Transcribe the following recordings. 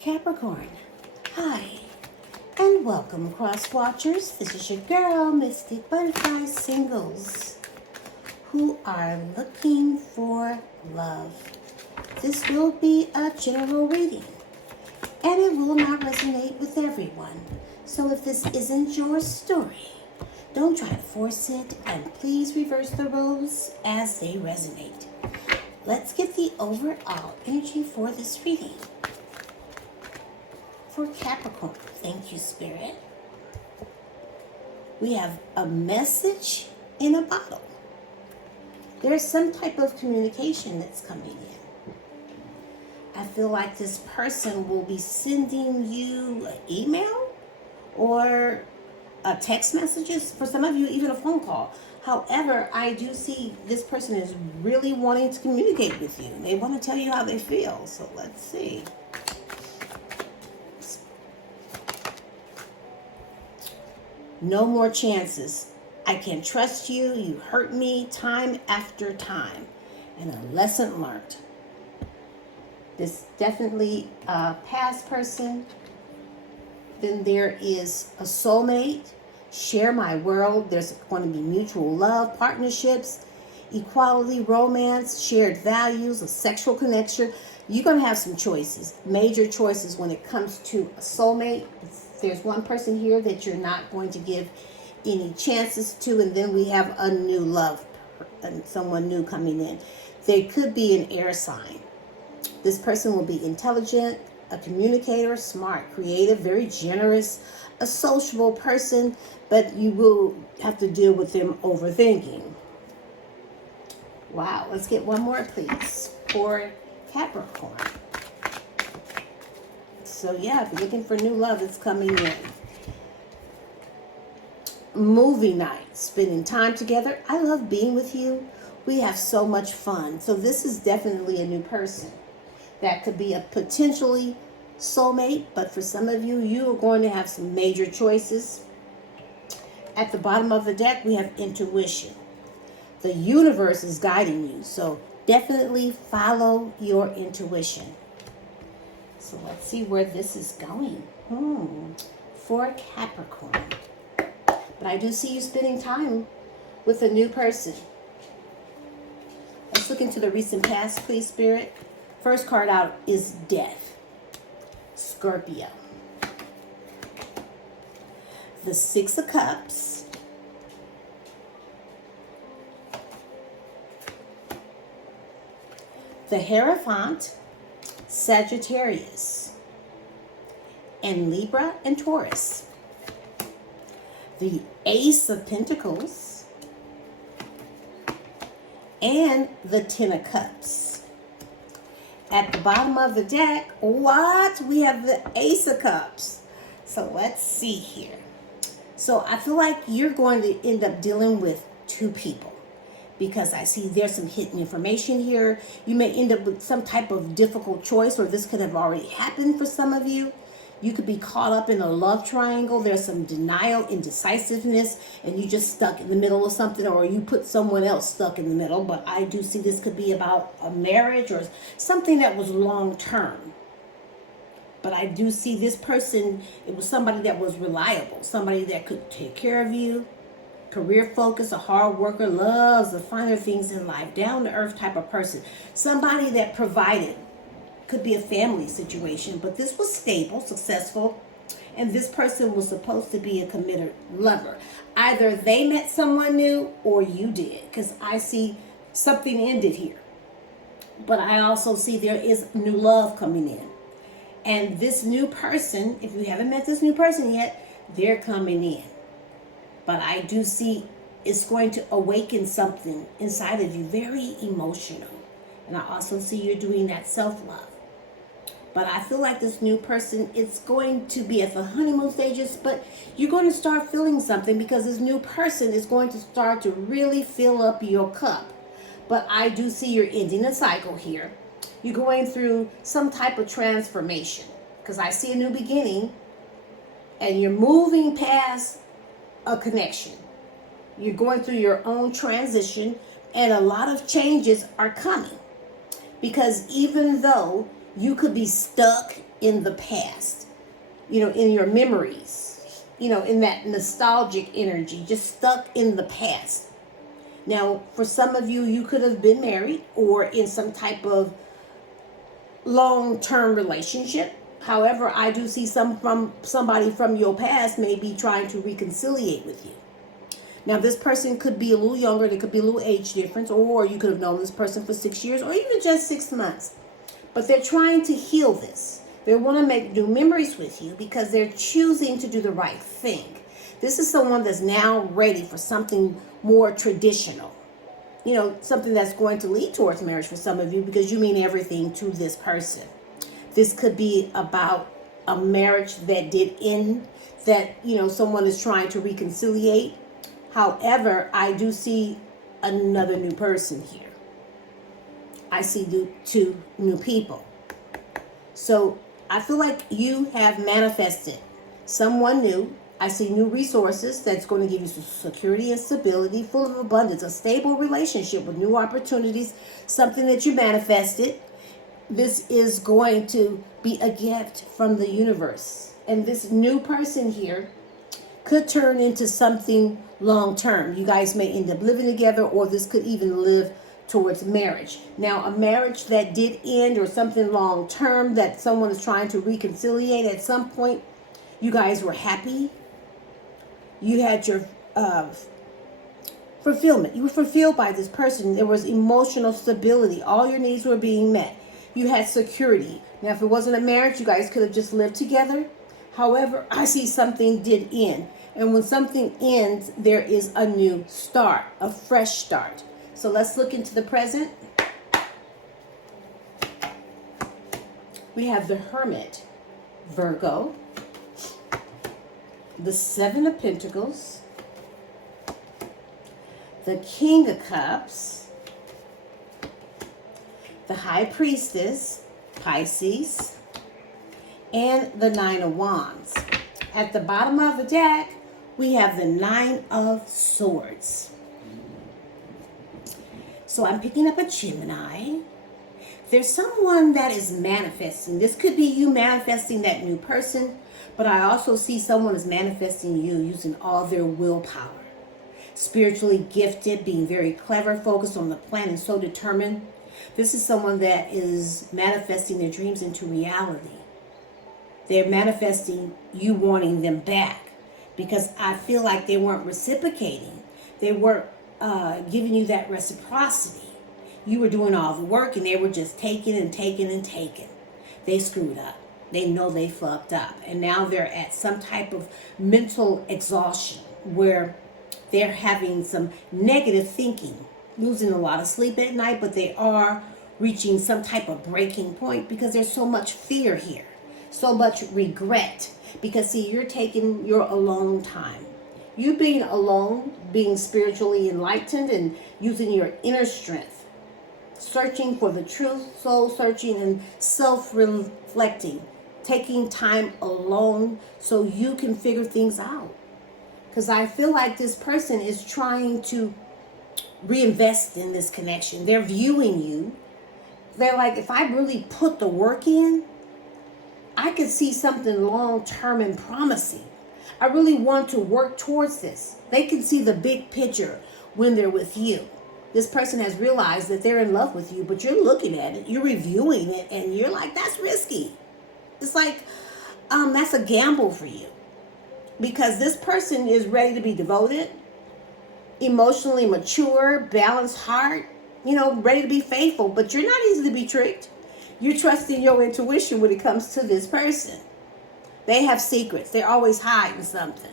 Capricorn, hi, and welcome, cross watchers. This is your girl, Mystic Butterfly Singles, who are looking for love. This will be a general reading, and it will not resonate with everyone. So if this isn't your story, don't try to force it, and please reverse the roles as they resonate. Let's get the overall energy for this reading. For Capricorn, thank you, Spirit. We have a message in a bottle. There's some type of communication that's coming in. I feel like this person will be sending you an email or a text messages. For some of you, even a phone call. However, I do see this person is really wanting to communicate with you. They want to tell you how they feel. So let's see. No more chances. I can trust you. You hurt me time after time. And a lesson learned. This definitely a past person. Then there is a soulmate. Share my world. There's going to be mutual love, partnerships, equality, romance, shared values, a sexual connection. You're going to have some choices, major choices when it comes to a soulmate. There's one person here that you're not going to give any chances to, and then we have a new love, and someone new coming in. There could be an air sign. This person will be intelligent, a communicator, smart, creative, very generous, a sociable person, but you will have to deal with them overthinking. Wow, let's get one more, please, for Capricorn. So yeah, if you're looking for new love, it's coming in. Movie night, spending time together. I love being with you. We have so much fun. So this is definitely a new person. That could be a potentially soulmate, but for some of you, you are going to have some major choices. At the bottom of the deck, we have intuition. The universe is guiding you, so definitely follow your intuition. So let's see where this is going. For Capricorn. But I do see you spending time with a new person. Let's look into the recent past, please, Spirit. First card out is Death. Scorpio. The Six of Cups. The Hierophant. Sagittarius, and Libra and Taurus. The Ace of Pentacles and the Ten of Cups. At the bottom of the deck, what? We have the Ace of Cups. So let's see here. So I feel like you're going to end up dealing with two people, because I see there's some hidden information here. You may end up with some type of difficult choice, or this could have already happened for some of you. You could be caught up in a love triangle. There's some denial, indecisiveness, and you just stuck in the middle of something, or you put someone else stuck in the middle. But I do see this could be about a marriage or something that was long term. But I do see this person, it was somebody that was reliable, somebody that could take care of you. Career focus, a hard worker, loves the finer things in life, down to earth type of person. Somebody that provided. Could be a family situation, but this was stable, successful, and this person was supposed to be a committed lover. Either they met someone new or you did, because I see something ended here. But I also see there is new love coming in. And this new person, if you haven't met this new person yet, they're coming in. But I do see it's going to awaken something inside of you, very emotional. And I also see you're doing that self-love. But I feel like this new person, it's going to be at the honeymoon stages, but you're going to start feeling something, because this new person is going to start to really fill up your cup. But I do see you're ending a cycle here. You're going through some type of transformation, because I see a new beginning, and you're moving past a connection. You're going through your own transition, and a lot of changes are coming, because even though you could be stuck in the past, in your memories, in that nostalgic energy, just stuck in the past. Now, for some of you, you could have been married or in some type of long-term relationship. However, I do see somebody from your past may be trying to reconciliate with you. Now, this person could be a little younger. There could be a little age difference, or you could have known this person for 6 years or even just 6 months. But they're trying to heal this. They want to make new memories with you because they're choosing to do the right thing. This is someone that's now ready for something more traditional. Something that's going to lead towards marriage for some of you because you mean everything to this person. This could be about a marriage that did end, that, someone is trying to reconciliate. However, I do see another new person here. I see two new people. So I feel like you have manifested someone new. I see new resources that's going to give you some security and stability, full of abundance, a stable relationship with new opportunities, something that you manifested. This is going to be a gift from the universe. And this new person here could turn into something long term. You guys may end up living together, or this could even live towards marriage. Now, a marriage that did end or something long term that someone is trying to reconciliate at some point, you guys were happy. You had your fulfillment. You were fulfilled by this person. There was emotional stability. All your needs were being met. You had security. Now, if it wasn't a marriage, you guys could have just lived together. However, I see something did end. And when something ends, there is a new start, a fresh start. So let's look into the present. We have the Hermit, Virgo, the Seven of Pentacles, the King of Cups, the High Priestess, Pisces, and the Nine of Wands. At the bottom of the deck, we have the Nine of Swords. So I'm picking up a Gemini. There's someone that is manifesting. This could be you manifesting that new person, but I also see someone is manifesting you using all their willpower. Spiritually gifted, being very clever, focused on the plan, and so determined. This is someone that is manifesting their dreams into reality. They're manifesting you wanting them back because I feel like they weren't reciprocating. They weren't giving you that reciprocity. You were doing all the work and they were just taking and taking and taking. They screwed up. They know they fucked up. And now they're at some type of mental exhaustion where they're having some negative thinking, losing a lot of sleep at night, but they are reaching some type of breaking point because there's so much fear here, so much regret. Because see, you're taking your alone time. You being alone, being spiritually enlightened and using your inner strength, searching for the truth, soul searching and self-reflecting, taking time alone so you can figure things out. Because I feel like this person is trying to reinvest in this connection. They're viewing you. They're like, if I really put the work in, I could see something long-term and promising. I really want to work towards this. They can see the big picture when they're with you. This person has realized that they're in love with you, but you're looking at it, you're reviewing it, and you're like, that's risky. It's like, that's a gamble for you. Because this person is ready to be devoted, emotionally mature, balanced heart, ready to be faithful, but you're not easy to be tricked. You're trusting your intuition when it comes to this person. They have secrets. They're always hiding something.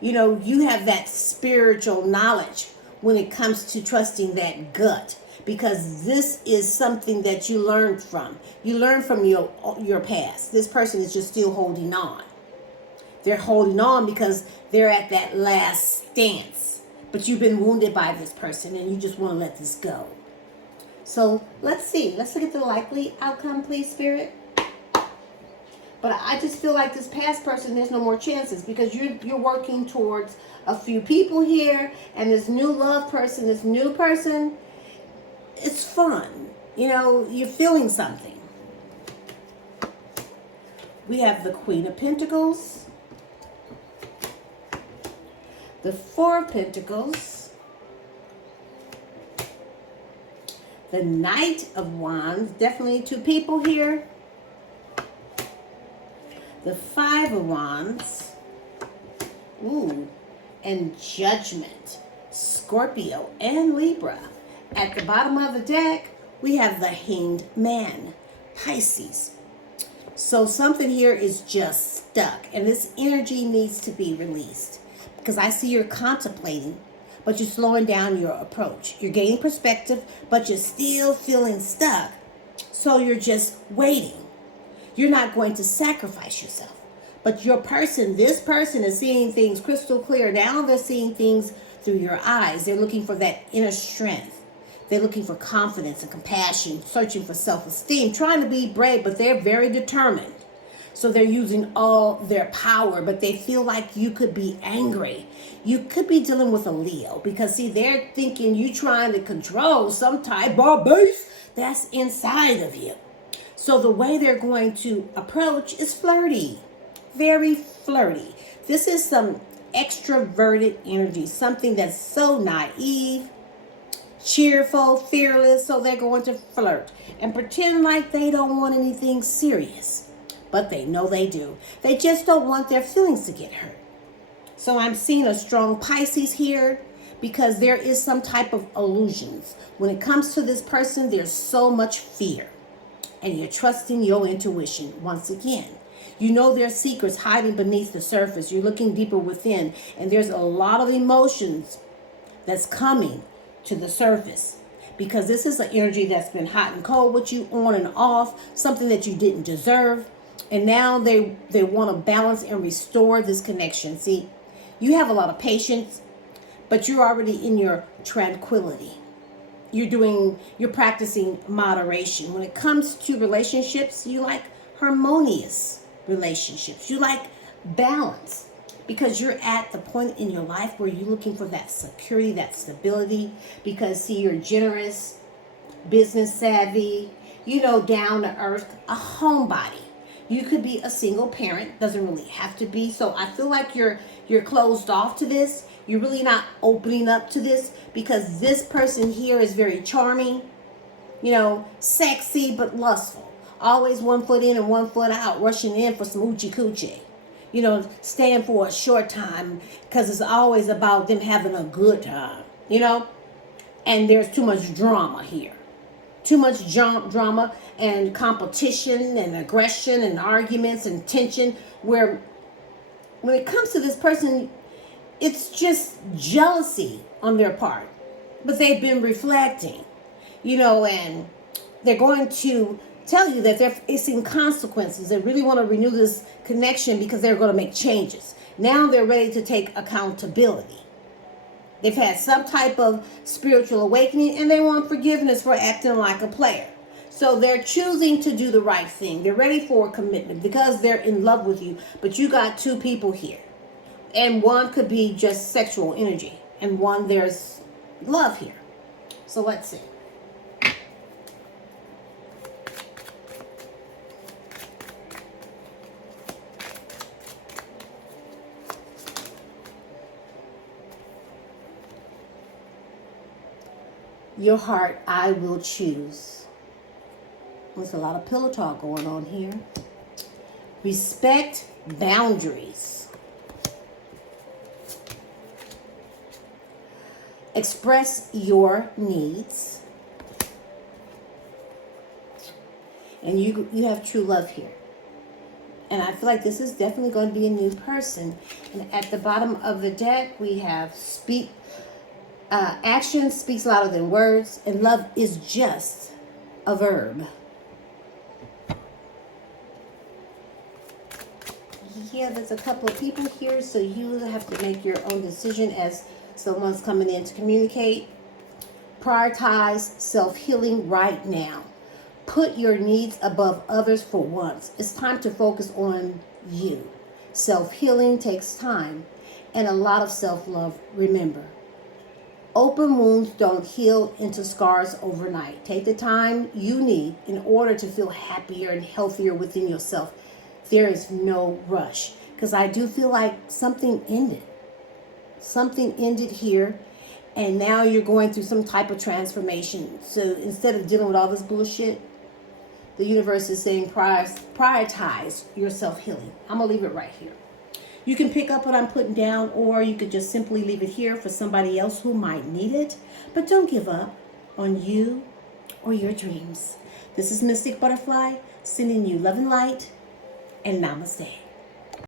You have that spiritual knowledge when it comes to trusting that gut, because this is something that you learned from. You learned from your past. This person is just still holding on. They're holding on because they're at that last stance. But you've been wounded by this person and you just want to let this go. So let's see. Let's look at the likely outcome, please, Spirit. But I just feel like this past person, there's no more chances because you're working towards a few people here, and this new love person, this new person, it's fun. You're feeling something. we have the Queen of Pentacles, the Four of Pentacles, the Knight of Wands, definitely two people here, the Five of Wands, ooh, and Judgment, Scorpio, and Libra. At the bottom of the deck, we have the Hanged Man, Pisces. So something here is just stuck, and this energy needs to be released, because I see you're contemplating, but you're slowing down your approach. You're gaining perspective, but you're still feeling stuck. So you're just waiting. You're not going to sacrifice yourself. But this person is seeing things crystal clear. Now they're seeing things through your eyes. They're looking for that inner strength. They're looking for confidence and compassion, searching for self-esteem, trying to be brave, but they're very determined. So they're using all their power, but they feel like you could be angry. You could be dealing with a Leo, because see, they're thinking you trying to control some type of beast that's inside of you. So the way they're going to approach is flirty, very flirty. This is some extroverted energy, something that's so naive, cheerful, fearless. So they're going to flirt and pretend like they don't want anything serious, but they know they do. They just don't want their feelings to get hurt. So I'm seeing a strong Pisces here, because there is some type of illusions. When it comes to this person, there's so much fear, and you're trusting your intuition once again. You know there's secrets hiding beneath the surface. You're looking deeper within, and there's a lot of emotions that's coming to the surface, because this is an energy that's been hot and cold with you, on and off, something that you didn't deserve. And now they want to balance and restore this connection. See, you have a lot of patience, but you're already in your tranquility. You're practicing moderation. When it comes to relationships, you like harmonious relationships. You like balance, because you're at the point in your life where you're looking for that security, that stability, because see, you're generous, business savvy, down to earth, a homebody. You could be a single parent, doesn't really have to be. So I feel like you're closed off to this. You're really not opening up to this, because this person here is very charming, sexy but lustful. Always one foot in and one foot out, rushing in for some oochie coochie. Staying for a short time, because it's always about them having a good time, And there's too much drama here. Too much drama and competition and aggression and arguments and tension, where when it comes to this person, it's just jealousy on their part. But they've been reflecting, and they're going to tell you that they're facing consequences. They really want to renew this connection, because they're going to make changes. Now they're ready to take accountability. They've had some type of spiritual awakening, and they want forgiveness for acting like a player. So they're choosing to do the right thing. They're ready for a commitment, because they're in love with you. But you got two people here. And one could be just sexual energy, and one there's love here. So let's see. Your heart I will choose. There's a lot of pillow talk going on here. Respect boundaries. Express your needs. And you have true love here. And I feel like this is definitely going to be a new person. And at the bottom of the deck, we have action speaks louder than words, and love is just a verb. Yeah, there's a couple of people here, so you have to make your own decision as someone's coming in to communicate. Prioritize self-healing right now. Put your needs above others for once. It's time to focus on you. Self-healing takes time and a lot of self-love. Remember, open wounds don't heal into scars overnight. Take the time you need in order to feel happier and healthier within yourself. There is no rush, because I do feel like something ended. Something ended here, and now you're going through some type of transformation. So instead of dealing with all this bullshit, the universe is saying prioritize your self-healing. I'm going to leave it right here. You can pick up what I'm putting down, or you could just simply leave it here for somebody else who might need it. But don't give up on you or your dreams. This is Mystic Butterfly, sending you love and light, and namaste.